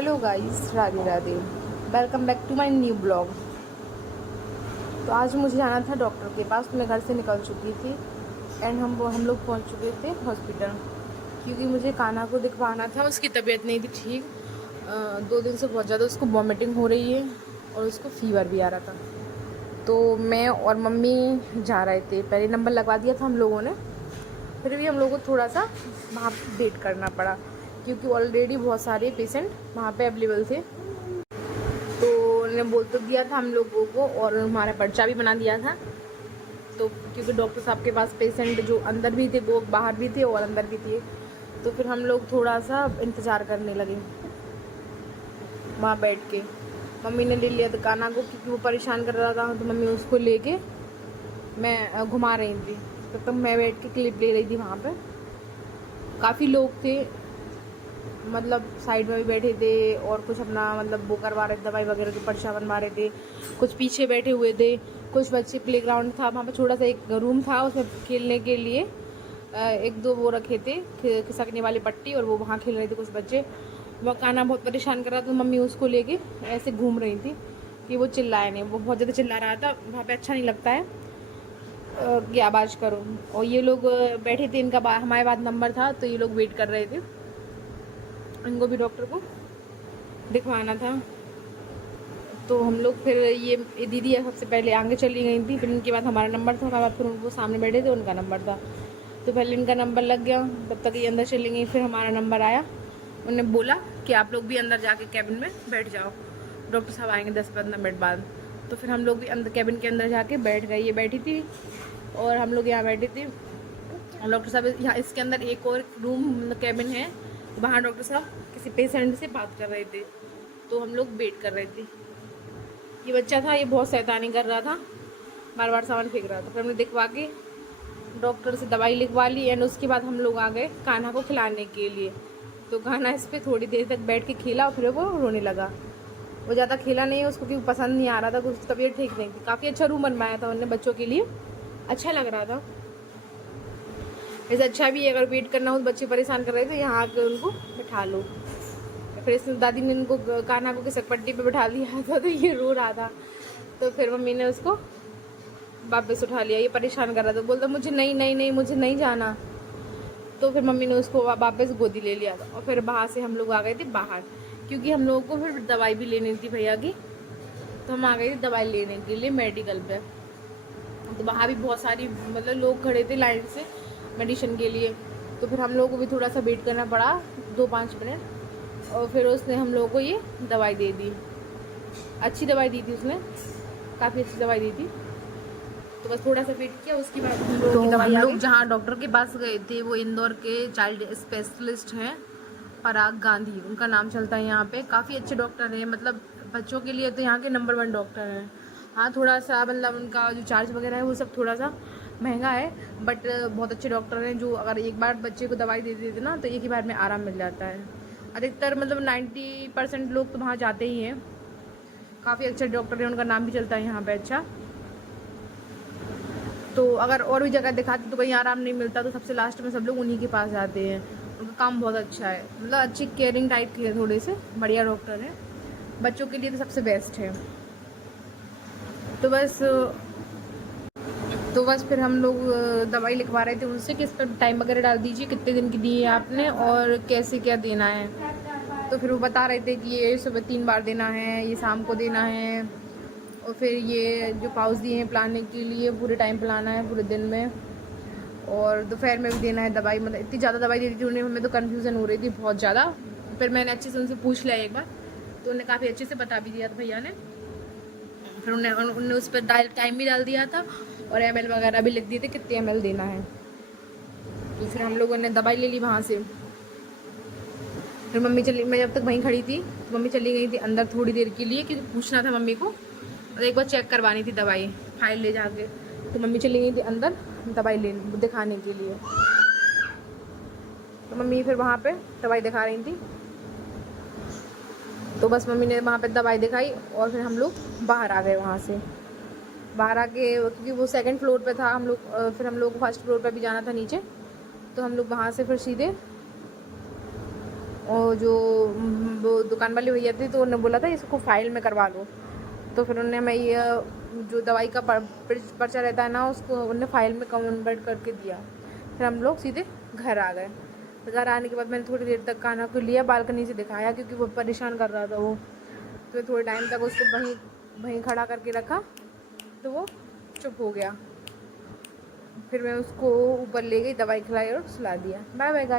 Hello guys, Radhe Radhe. Welcome back to my new blog. तो आज मुझे जाना था डॉक्टर के पास, तो मैं घर से निकल चुकी थी एंड हम लोग पहुंच चुके थे हॉस्पिटल, क्योंकि मुझे कान्हा को दिखवाना था। उसकी तबीयत नहीं थी ठीक। 2 दिन से बहुत ज़्यादा उसको वॉमिटिंग हो रही है और उसको फीवर भी आ रहा था। तो मैं और मम्मी जा रहे थे। पहले नंबर लगवा दिया था हम लोगों ने, फिर भी हम लोगों को थोड़ा सा वहाँ वेट करना पड़ा, क्योंकि ऑलरेडी बहुत सारे पेशेंट वहाँ पे अवेलेबल थे। तो उन्होंने बोल तो दिया था हम लोगों को, और हमारा पर्चा भी बना दिया था। तो क्योंकि डॉक्टर साहब के पास पेशेंट जो अंदर भी थे वो बाहर भी थे और अंदर भी थे, तो फिर हम लोग थोड़ा सा इंतज़ार करने लगे वहाँ बैठ के। मम्मी ने ले लिया था कान्हा को, क्योंकि वो परेशान कर रहा था, तो मम्मी उसको लेके मैं घुमा रही थी। तब तक मैं बैठ के क्लिप ले रही थी। वहाँ पे काफ़ी लोग थे, मतलब साइड में भी बैठे थे और कुछ अपना मतलब वो करवा रहे थे, दवाई वगैरह के पर्चा बनवा रहे थे। कुछ पीछे बैठे हुए थे, कुछ बच्चे प्लेग्राउंड था वहाँ पे, छोटा सा एक रूम था उसमें खेलने के लिए। एक दो वो रखे थे खिसकने वाली पट्टी, और वो वहाँ खेल रहे थे कुछ बच्चे। वो कान्हा बहुत परेशान कर रहा था, तो मम्मी उसको लेके ऐसे घूम रही थी कि वो चिल्लाए नहीं। वो बहुत ज़्यादा चिल्ला रहा था, वहाँ पे अच्छा नहीं लगता है कि आवाज़ करो। और ये लोग बैठे थे, इनका हमारे बाद नंबर था, तो ये लोग वेट कर रहे थे। इनको भी डॉक्टर को दिखवाना था। तो हम लोग फिर ये दीदी सबसे पहले आगे चली गई थी, फिर इनके बाद हमारा नंबर था, हमारे बाद फिर उनको सामने बैठे थे उनका नंबर था। तो पहले इनका नंबर लग गया, तब तक ये अंदर चली गई, फिर हमारा नंबर आया। उन्होंने बोला कि आप लोग भी अंदर जाके कैबिन में बैठ जाओ, डॉक्टर साहब आएंगे 10-15 मिनट बाद। तो फिर हम लोग भी अंदर कैबिन के अंदर जाके बैठ गए। ये बैठी थी और हम लोग यहाँ बैठे थे। डॉक्टर साहब यहाँ इसके अंदर एक और रूम कैबिन है, वहाँ डॉक्टर साहब किसी पेशेंट से बात कर रहे थे, तो हम लोग वेट कर रहे थे। ये बच्चा था, ये बहुत शैतानी कर रहा था, बार बार सामान फेंक रहा था। फिर हमने दिखवा के डॉक्टर से दवाई लिखवा ली, एंड उसके बाद हम लोग आ गए कान्हा को खिलाने के लिए। तो कान्हा इस पर थोड़ी देर तक बैठ के खेला और फिर वो रोने लगा। वो ज़्यादा खेला नहीं, उसको क्योंकि पसंद नहीं आ रहा था, कुछ तबीयत ठीक नहीं थी। काफ़ी अच्छा रूम बनवाया था उन्होंने बच्चों के लिए, अच्छा लग रहा था। ऐसा अच्छा भी है, अगर वेट करना हो तो बच्चे परेशान कर रहे थे, यहाँ आकर उनको बैठा लो। फिर इस दादी ने उनको कान्हा को किसी पट्टी पे बैठा दिया था, तो ये रो रहा था। तो फिर मम्मी ने उसको वापस उठा लिया। ये परेशान कर रहा था, बोलता मुझे नहीं नहीं नहीं मुझे नहीं जाना। तो फिर मम्मी ने उसको वापस गोदी ले लिया था, और फिर बाहर से हम लोग आ गए थे बाहर, क्योंकि हम लोगों को फिर दवाई भी लेनी थी भैया की। तो हम आ गए थे दवाई लेने के लिए मेडिकल पे। तो वहाँ भी बहुत सारी मतलब लोग खड़े थे लाइन से मेडिसिन के लिए। तो फिर हम लोगों को भी थोड़ा सा वेट करना पड़ा 2-5 मिनट, और फिर उसने हम लोगों को ये दवाई दे दी। अच्छी दवाई दी थी उसने, काफ़ी अच्छी दवाई दी थी। तो बस थोड़ा सा वेट किया, उसके बाद हम लोग जहाँ डॉक्टर के पास गए थे, वो इंदौर के चाइल्ड स्पेशलिस्ट हैं, पराग गांधी उनका नाम चलता है यहाँ पे। काफ़ी अच्छे डॉक्टर हैं, मतलब बच्चों के लिए तो यहाँ के नंबर 1 डॉक्टर हैं। हाँ, थोड़ा सा मतलब उनका जो चार्ज वगैरह है वो सब थोड़ा सा महंगा है, बट बहुत अच्छे डॉक्टर हैं, जो अगर एक बार बच्चे को दवाई दे देते ना, तो एक ही बार में आराम मिल जाता है। अधिकतर मतलब 90% लोग तो वहाँ जाते ही हैं। काफ़ी अच्छे डॉक्टर हैं, उनका नाम भी चलता है यहाँ पे अच्छा। तो अगर और भी जगह दिखाते तो कहीं आराम नहीं मिलता, तो सबसे लास्ट में सब लोग उन्हीं के पास जाते हैं। उनका काम बहुत अच्छा है, मतलब अच्छी केयरिंग टाइप की है, थोड़े से बढ़िया डॉक्टर है। बच्चों के लिए तो सबसे बेस्ट है। तो बस फिर हम लोग दवाई लिखवा रहे थे उनसे कि इस पर टाइम वगैरह डाल दीजिए, कितने दिन की दी है आपने और कैसे क्या देना है। तो फिर वो बता रहे थे कि ये सुबह 3 बार देना है, ये शाम को देना है, और फिर ये जो पाउच दिए हैं पिलाने के लिए पूरे टाइम पिलाना है पूरे दिन में, और दोपहर में भी देना है दवाई। मतलब इतनी ज़्यादा दवाई दे दी थी उन्हें, हमें तो कन्फ्यूज़न हो रही थी बहुत ज़्यादा। फिर मैंने अच्छे से उनसे पूछ लिया एक बार, तो उन्हें काफ़ी अच्छे से बता भी दिया था भैया ने। फिर उन्होंने उस पर टाइम भी डाल दिया था, और ml वगैरह भी लिख दिए थे कितने ml देना है। तो फिर हम लोगों ने दवाई ले ली वहाँ से। फिर मम्मी चली, मैं जब तक वहीं खड़ी थी तो मम्मी चली गई थी अंदर थोड़ी देर के लिए, क्योंकि पूछना था मम्मी को, और एक बार चेक करवानी थी दवाई फाइल ले जाके। तो मम्मी चली गई थी अंदर दवाई दिखाने के लिए। तो मम्मी फिर वहाँ पे दवाई दिखा रही थी। तो बस मम्मी ने वहाँ पे दवाई दिखाई, और फिर हम लोग बाहर आ गए वहाँ से। बाहर आके, क्योंकि वो 2nd फ्लोर पे था, हम लोग फिर हम लोग को 1st फ्लोर पे भी जाना था नीचे। तो हम लोग वहाँ से फिर सीधे और जो वो वो दुकान वाले भैया थे, तो उन्होंने बोला था इसको फाइल में करवा लो। तो फिर उन्होंने हमें ये जो दवाई का पर्चा रहता है ना, उसको उन्होंने फाइल में कन्वर्ट करके दिया। फिर हम लोग सीधे घर आ गए। घर आने के बाद मैंने थोड़ी देर तक कान्हा को लिया, बालकनी से दिखाया क्योंकि वो परेशान कर रहा था वो। तो थोड़े टाइम तक उसको वहीं खड़ा करके रखा, तो वो चुप हो गया। फिर मैं उसको ऊपर ले गई, दवाई खिलाई और सुला दिया। Bye bye guys.